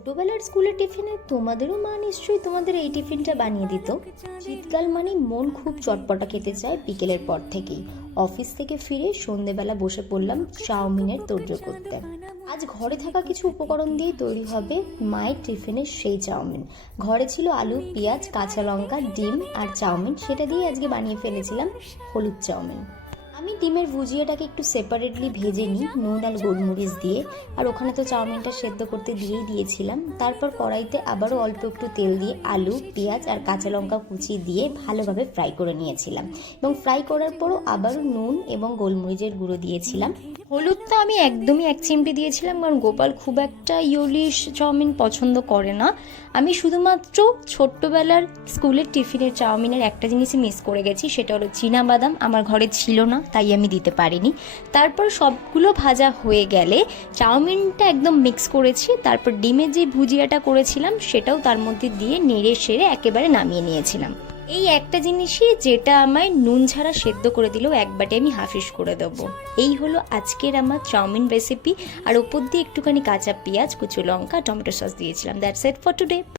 ছোটবেলার স্কুলের টিফিনে তোমাদেরও মা নিশ্চয়ই তোমাদের এই টিফিনটা বানিয়ে দিত। শীতকাল মানে মন খুব চটপটা খেতে চায় বিকেলের পর থেকেই। অফিস থেকে ফিরে সন্ধেবেলা বসে পড়লাম চাউমিনের তোড়জোড় করতে। আজ ঘরে থাকা কিছু উপকরণ দিয়ে তৈরি হবে মায়ের টিফিনের সেই চাউমিন। ঘরে ছিল আলু, পেঁয়াজ, কাঁচা লঙ্কা, ডিম আর চাউমিন। সেটা দিয়ে আজকে বানিয়ে ফেলেছিলাম হলুদ চাউমিন। আমি ডিমের ভুজিয়াটাকে একটু সেপারেটলি ভেজে নিই, নুন আর গোলমরিচ দিয়ে। আর ওখানে তো চাউমিনটা সেদ্ধ করতে দিয়েই দিয়েছিলাম। তারপর কড়াইতে আবারও অল্প একটু তেল দিয়ে আলু, পেঁয়াজ আর কাঁচা লঙ্কা কুচি দিয়ে ভালোভাবে ফ্রাই করে নিয়েছিলাম। এবং ফ্রাই করার পরও আবারও নুন এবং গোলমরিচের গুঁড়ো দিয়েছিলাম। হলুদটা আমি একদমই এক চিমটি দিয়েছিলাম, কারণ গোপাল খুব একটা ইয়লিশ চাউমিন পছন্দ করে না। আমি শুধুমাত্র ছোট্টবেলার স্কুলের টিফিনের চাউমিনের একটা জিনিসই মিস করে গেছি, সেটা হলো চীনা বাদাম আমার ঘরে ছিল না, তাই আমি দিতে পারিনি। তারপর সবগুলো ভাজা হয়ে গেলে চাউমিনটা একদম মিক্স করেছি, তারপর ডিমের যে ভুজিয়াটা করেছিলাম, সেটাও তার মধ্যে দিয়ে নেড়ে সেড়ে একেবারে নামিয়ে নিয়েছিলাম। এই একটা জিনিসই যেটা আমায় নুন ছাড়া সেদ্ধ করে দিলেও একবারে আমি হাফিস করে দেবো। এই হলো আজকের আমার চাউমিন রেসিপি আর ওপর দিয়ে একটুখানি কাঁচা পেঁয়াজ, কুচু লঙ্কা, টমেটো সস দিয়েছিলাম। That's it for today